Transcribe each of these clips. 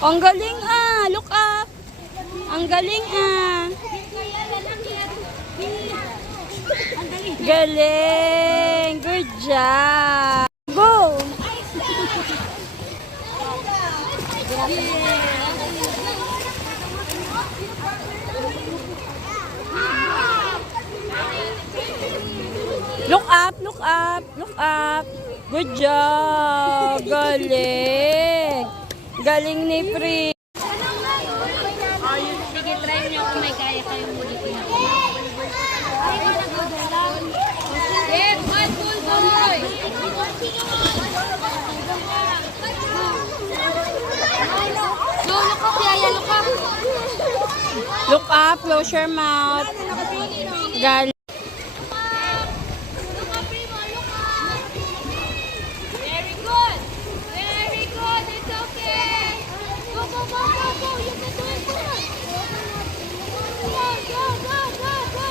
Ang galing ah. Look up. Ang galing ah. Galing. Good job. Go. Look up, look up, look up. Good job. Galing. Galing ni Pri. Sige, try nyo kung may kaya kayong muli pinag. Yes, one full boy! Go, look up, Yaya, look up! Look up, close your mouth. Galing. Very good! Very good! It's okay! Go, go, go, go, go! You can do it! Go, go, go, go, go!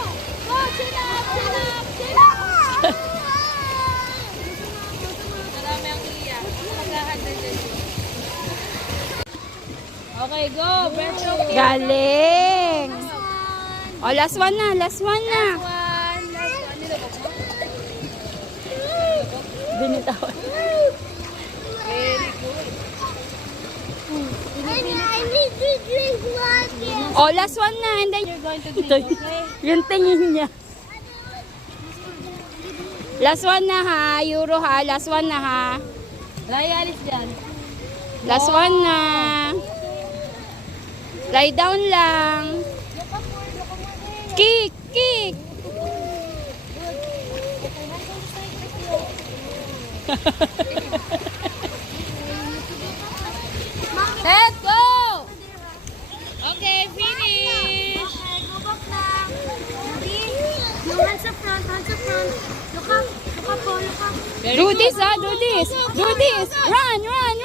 Go, chin up, chin up, chin up! Marami ang iyak. Maghahandle din. Okay, go! Breath okay. Galing. Oh, last one na, last one na. Binitawan. Very good. I need to drink water. Oh, last one na. And then, You're going to drink, ito, okay? yung tingin niya. Last one na ha, Euro ha. Last one na ha. Raya, alis dyan. Last one na. Lie down lang. Kick, kick. Let's go! Okay, finish! Go back na. No, hands up front, hands up front. Look up po, look up. Do this ha, do this. Do this. Run, run,